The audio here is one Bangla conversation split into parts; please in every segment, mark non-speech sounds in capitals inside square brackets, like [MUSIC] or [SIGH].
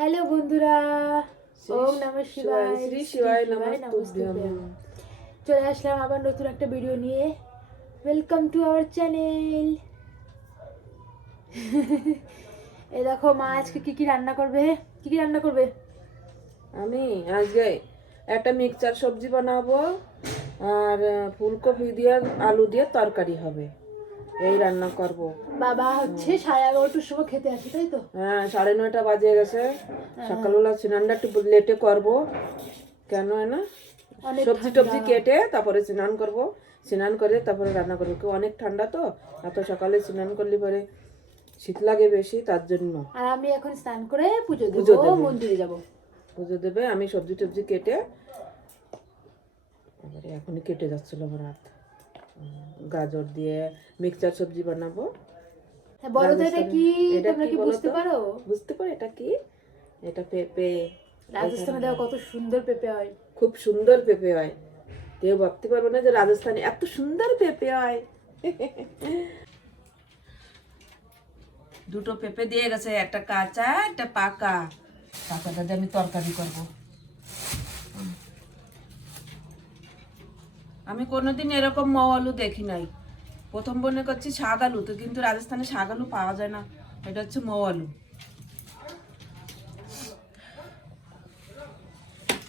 হ্যালো বন্ধুরা ওম নমঃ শিবায় শ্রী শিবায়। চলে আসলাম আবার নতুন একটা ভিডিও নিয়ে। ওয়েলকাম টু আওয়ার চ্যানেল এই দেখো মা আজকে কি কি রান্না করবে? কি কি রান্না করবে? আমি আজকে একটা মিক্সচার সবজি বানাবো আর ফুলকপি দিয়ে আলু দিয়ে তরকারি হবে। এই রান্না করব। বাবা হচ্ছে সাড়ে এগারোটার সময় খেতে আসে তাই তো? হ্যাঁ সাড়ে নয়টা বাজে গেছে। সকালবেলা স্নানটা একটু লেটে করব। কেন না? সবজি টবজি কেটে তারপরে স্নান করব। স্নান করে তারপরে রান্না করব। কেউ অনেক ঠান্ডা তো এত সকালে স্নান করলে পরে শীত লাগে বেশি তার জন্য। আর আমি এখন স্নান করে পুজো পুজো দেবো। মন্দিরে যাব। পুজো দেবে আমি সবজি টবজি কেটে এবারে এখনই কেটে যাচ্ছিল আমার হাত। গাজর দিয়ে মিক্সচার সবজি বানাবো। হ্যাঁ বলো এটা কি? এটা তোমরা কি কি বুঝতে পারো? বুঝতে পারো এটা কি? এটা পেঁপে। রাজস্থানে দেখো কত সুন্দর পেঁপে হয়। খুব সুন্দর পেঁপে হয়। কেউ ভাবতে পারবে না যে রাজস্থানে এত সুন্দর পেঁপে হয়। দুটো পেঁপে দিয়ে গেছে একটা কাঁচা একটা পাকা। পাকাটা দিয়ে আমি তরকারি করব। আমি কোনোদিন এরকম মৌ আলু দেখি নাই। প্রথম মনে করছি শাক আলু তো কিন্তু রাজস্থানে শাক আলু পাওয়া যায় না। এটা হচ্ছে মৌ আলু।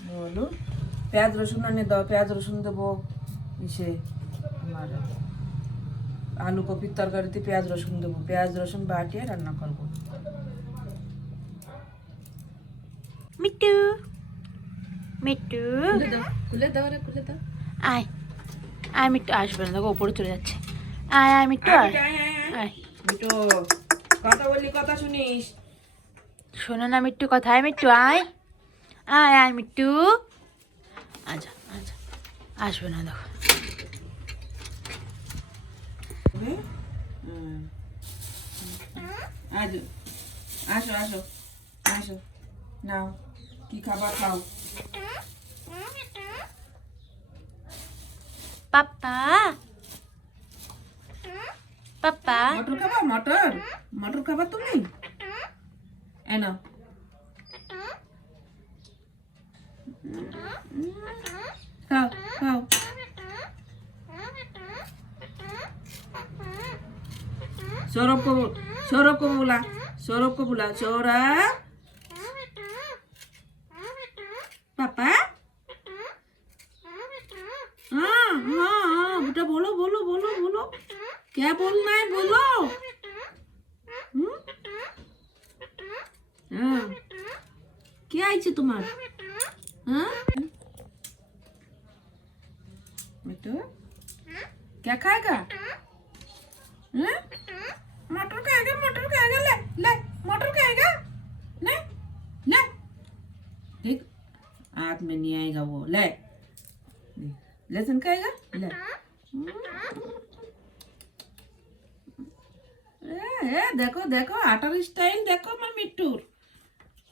বলো পেঁয়াজ রসুন আনে দাও পেঁয়াজ রসুন দেবো ইসে আমার আলু কপির তরকারিতে পেঁয়াজ রসুন দেবো পেঁয়াজ রসুন বাটিয়ে রান্না করব। খুলে দাও খুলে দাও রে খুলে দাও। আয়। আয় মিট্টু আসবে না দেখো ওপরে চলে যাচ্ছে। আয় আয় মিট্টু আয়। আয়। মিটো কথা বললি কথা শুনিস। শোনো না মিট্টু কথা। আয় মিট্টু আয়। আয় আয় মিট্টু। আচ্ছা আচ্ছা আসবে না দেখো। আসো আসো আসো। নাও কি খাবার খাও? পাপ্পা? পাপ্পা? মটর খাবা? মটর? মটর খাবা তুমি? এনো। খাও খাও। সৌরভ কবুলা সৌরভ কবুলা সৌরভ কবুলা, সৌরভ। তোমার हाँ बेटा क्या खाएगा हाँ? मटर खाएगा मटर खाएगा ले ले मटर खाएगा ले ले देख हाथ में नहीं आएगा वो ले लहसुन खाएगा ले ए, ए, देखो देखो आटार स्टाइल देखो मैं मिट्टूर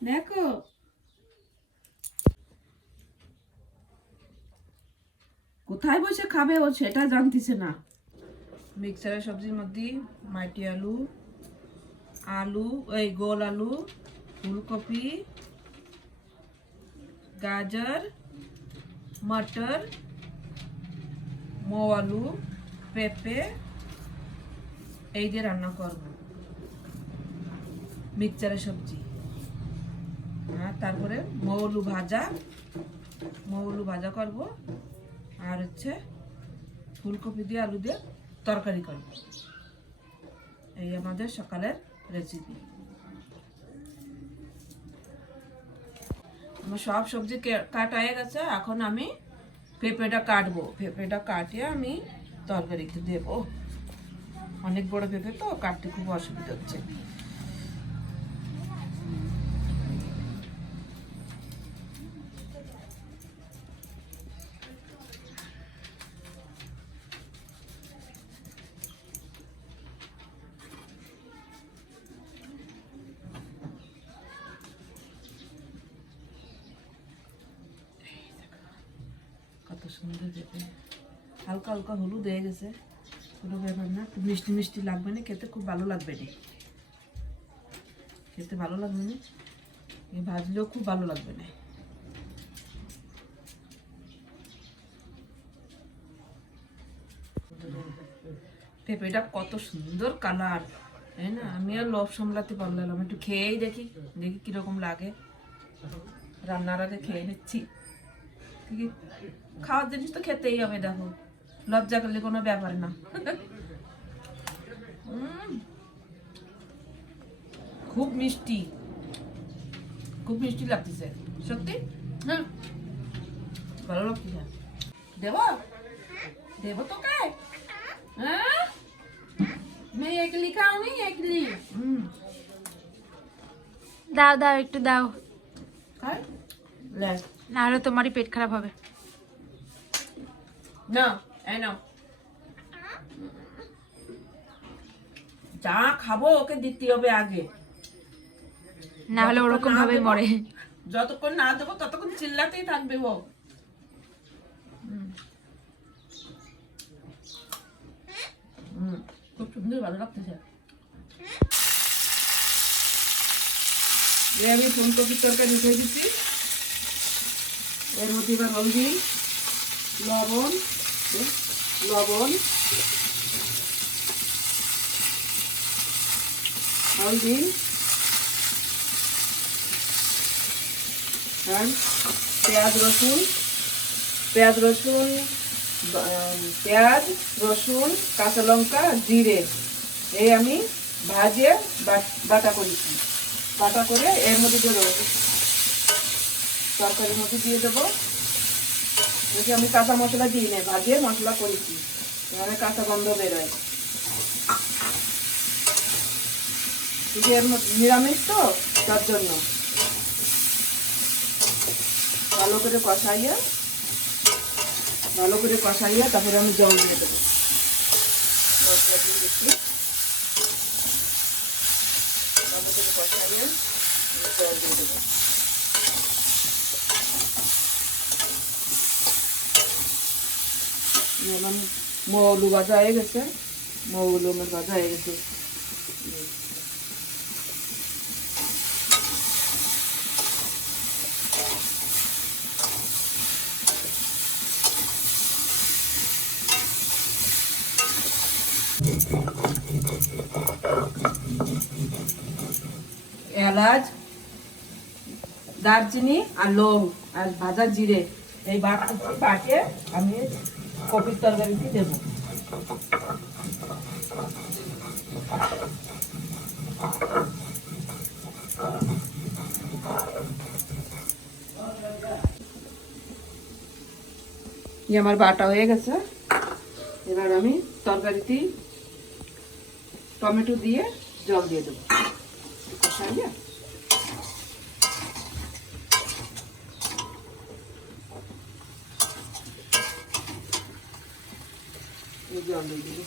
देखो কোথায় বসে খাবে ও সেটা জানতিছে না। মিক্সারের সবজির মধ্যে মাটি আলু আলু, এই গোল আলু, ফুলকপি, গাজর, মটর, মৌ আলু, পেঁপে, এই দিয়ে রান্না করব। মিক্সচারের সবজি। আর তারপরে মৌলু ভাজা মৌলু ভাজা করব। আর হচ্ছে ফুলকপি দিয়ে আলু দিয়ে তরকারি করব এই আমাদের সকালের রেসিপি আমার সব সবজি কাটা হয়ে গেছে, এখন আমি পেঁপেটা কাটবো। পেঁপেটা কাটিয়ে আমি তরকারিতে দেব। অনেক বড় পেঁপে তো, কাটতে খুব অসুবিধা হচ্ছে। হালকা হালকা হলুদ হয়ে গেছে। কোনো ব্যাপার না একটু মিষ্টি মিষ্টি লাগবে না, খেতে খুব ভালো লাগবে না। খেতে ভালো লাগবে না, এই ভাজলেও খুব ভালো লাগবে না। পেঁপেটা কত সুন্দর কালার, তাই না? আমি আর লোভ সামলাতে পারলাম, একটু খেয়েই দেখি দেখি কীরকম লাগে। রান্নার আগে খেয়ে নিচ্ছি। খাওয়ার জিনিস তো খেতেই হবে, দেখো। লজ্জা করলে কোনো ব্যাপার না উম, খুব মিষ্টি খুব মিষ্টি লাগতেছে সত্যি হ্যাঁ ভালো লাগতেছে দেব দেব তোকে হ্যাঁ मैं एकली खाऊंगी एकली हम्म দাও দাও একটু দাও খাই ले না হলে তোমারই পেট খারাপ হবে না এই নাও যা খাব ওকে দিতে হবে আগে। না হলে ওরকম ভাবে মরে। যতক্ষণ না দেবো ততক্ষণ চিল্লাতেই থাকবে ও। খুব সুন্দর ভালো লাগতেছে। এই আমি ফুলকপির তরকারি উঠে দিচ্ছি। এর মধ্যে এবার হলদি লবণ লবণ হলদি আর পেঁয়াজ, রসুন পেঁয়াজ রসুন পেঁয়াজ, রসুন, কাঁচা লঙ্কা, জিরে, এই আমি ভাজে বাটা করেছি। বাটা করে এর মধ্যে দিয়ে দেবো। তরকারির মধ্যে দিয়ে দেবো। দেখি আমি কাঁচা মশলা দিই না ভাজিয়ে মশলা করেছি। এখানে কাঁচা গন্ধ বেরোয়। নিরামিষ তো, তার জন্য। ভালো করে কষাইয়া, ভালো করে কষাইয়া তারপরে আমি জল দিয়ে দেবো। মশলা দিয়ে দিচ্ছি। ভালো করে কষাইয়া জল দিয়ে দেবো। যেমন মৌলু ভাজা হয়ে গেছে, মৌলু ভাজা হয়ে গেছে। এলাচ, দারচিনি আর লং আর ভাজা জিরে। এই বাট বাটে আমি কপির তরকারিতে দেবো এই আমার বাটা হয়ে গেছে এবার আমি তরকারিতে টমেটো দিয়ে জল দিয়ে দেবো কষাইয়ে এই জল দিয়ে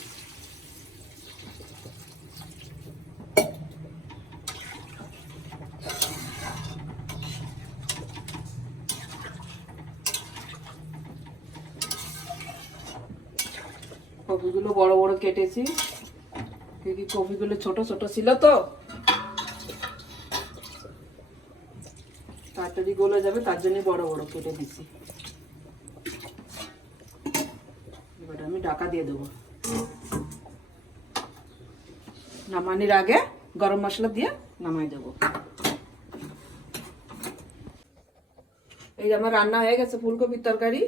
কপিগুলো বড় বড় কেটেছি। কি কপিগুলো ছোট ছোট ছিল তো? তাড়াতাড়ি গলে যাবে, তার জন্য বড় বড় কেটে দিছি। এবার আমি ঢাকা দিয়ে দেবো। নামানির আগে গরম মশলা দিয়ে নামাই দেবো। এই যে আমার রান্না হয়ে গেছে, ফুলকপির তরকারি।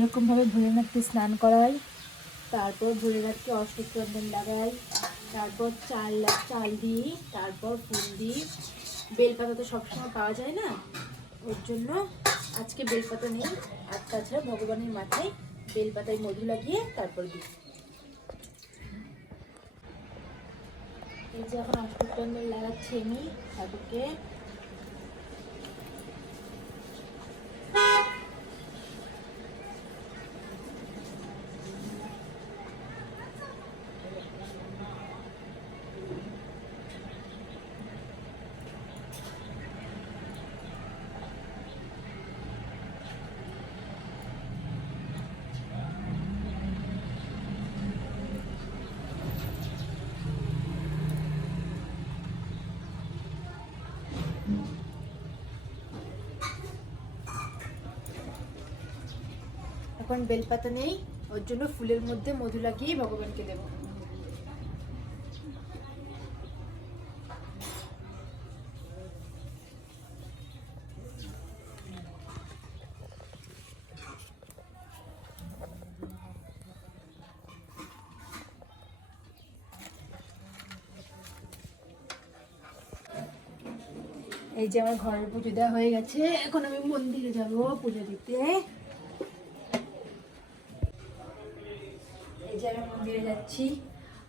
এরকমভাবে ভোলেনাথকে স্নান করাই, তারপর ভোলেনাথকে অষ্টচন্দন লাগাই, তারপর চাল চাল দিই, তারপর ফুল দিই। বেলপাতা তো সবসময় পাওয়া যায় না, ওর জন্য আজকে বেলপাতা নেই, আর তাছাড়া ভগবানের মাথায় বেলপাতায় মধু লাগিয়ে তারপর দিই। এই যে এখন অষ্টচন্দন লাগাচ্ছি আমি, ঠাকুরকে। এখন বেলপাতা নেই, ওর জন্য ফুলের মধ্যে মধু লাগিয়ে ভগবানকে দেবো। এই যে আমার ঘরের পুজো দেওয়া হয়ে গেছে, এখন আমি মন্দিরে যাব পুজো দিতে। মন্দিরে যাচ্ছি।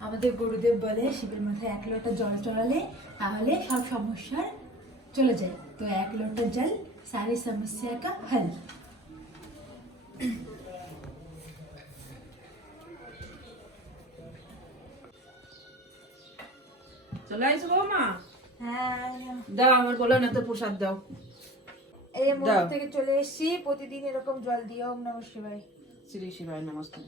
আমাদের গুরুদেব বলে শিবের মাথায় এক লোটা জল চড়ালে তাহলে সব সমস্যার চলে যায়। তো এক লোটা জল সারি সমস্যা কা হল। চলে আসো বৌমা হ্যাঁ দাও আমার বলো না তো প্রসাদ দাও। এই মন্দির থেকে চলে এসেছি। প্রতিদিন এরকম জল দিও। ওম নমঃ শিবায়। শ্রী শিবায় নমস্কার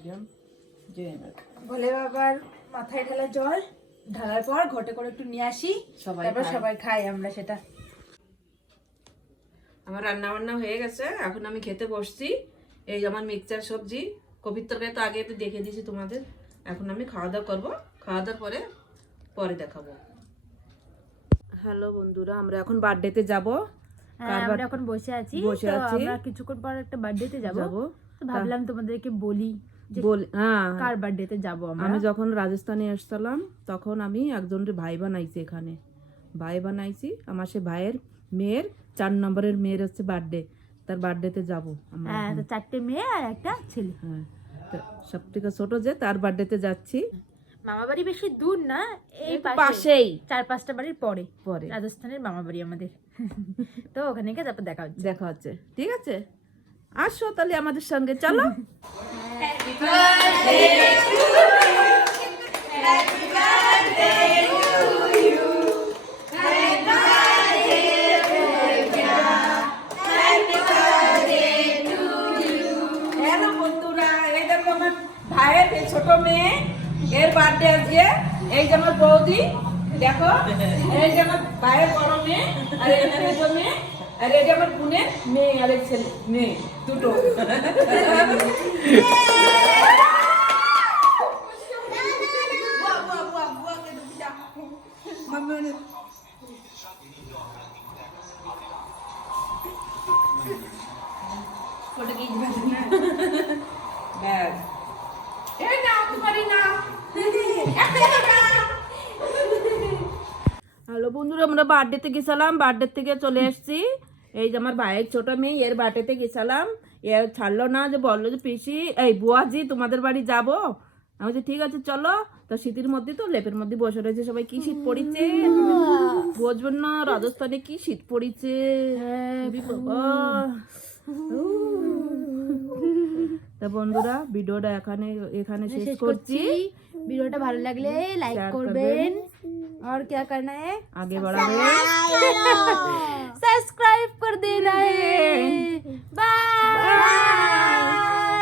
ভোলে বাবার মাথায় ঢালা জল ঢালার পর ঘটে করে একটু নিয়ে আসি সবাই তারপর সবাই খাই আমরা সেটা। আমার রান্না বান্না হয়ে গেছে এখন আমি খেতে বসছি। এই আমার মিক্সচার সবজি কপির তরকারি তো আগে তো দেখে দিয়েছি তোমাদের। এখন আমি খাওয়া দাওয়া করব। খাওয়া দাওয়ার পরে পরে দেখাবো। হ্যালো বন্ধুরা আমরা এখন বার্থডেতে যাব। হ্যাঁ আমরা এখন বসে আছি। বসে আছি। আমরা কিছুক্ষণ পর একটা বার্থডেতে যাব। যাব। তো ভাবলাম তোমাদেরকে বলি। হ্যাঁ। যাব আমি যখন রাজস্থানে এসছিলাম তখন আমি একজনের ভাই বানাইছি এখানে। ভাই বানাইছি আমার সে ভাইয়ের মেয়ের চার নম্বরের মেয়ের হচ্ছে বার্থডে তার বার্থডেতে যাব হ্যাঁ চারটে মেয়ে আর একটা ছেলে। হ্যাঁ সব থেকে ছোট যে তার বার্থডেতে যাচ্ছি। মামা বাড়ি বেশি দূর না এই পাশেই। চার পাঁচটা বাড়ির পরে। পরে। রাজস্থানের মামা বাড়ি আমাদের। [LAUGHS] তো ওখানে গিয়ে তারপর দেখা হচ্ছে। দেখা হচ্ছে। ঠিক আছে? আসো তাহলে আমাদের সঙ্গে, চলো। ভাইয়ের মেয়ে, এর এই বৌদি, দেখো, এই যে আমার ভাইয়ের বড় মেয়ে আর এই মেয়ে। আর যে আমার মেয়ে আর ছেলে, মেয়ে, দুটো। হ্যালো বন্ধুরা, আমরা বার্থডেতে গেছিলাম বার্থডে থেকে চলে এসেছি। এই যে আমার ভাইয়ের ছোট মেয়ে এর বার্থডেতে গেছিলাম। এ ছাড়লো না যে বলল যে পিসি এই বুয়াজি তোমাদের বাড়ি যাব? আমি বলছি ঠিক আছে চলো। তো শীতের মধ্যে তো লেপের মধ্যে বসে রয়েছে সবাই কি শীত পড়েছে? বুঝবেন না রাজস্থানে কি শীত পড়েছে? ওরে তা বন্ধুরা ভিডিওটা এখানে এখানে শেষ করছি। ভিডিওটা ভালো লাগলে লাইক করবেন। और क्या करना है? आगे बढ़ा सब्सक्राइब [LAUGHS] कर। देना है। [LAUGHS] बाय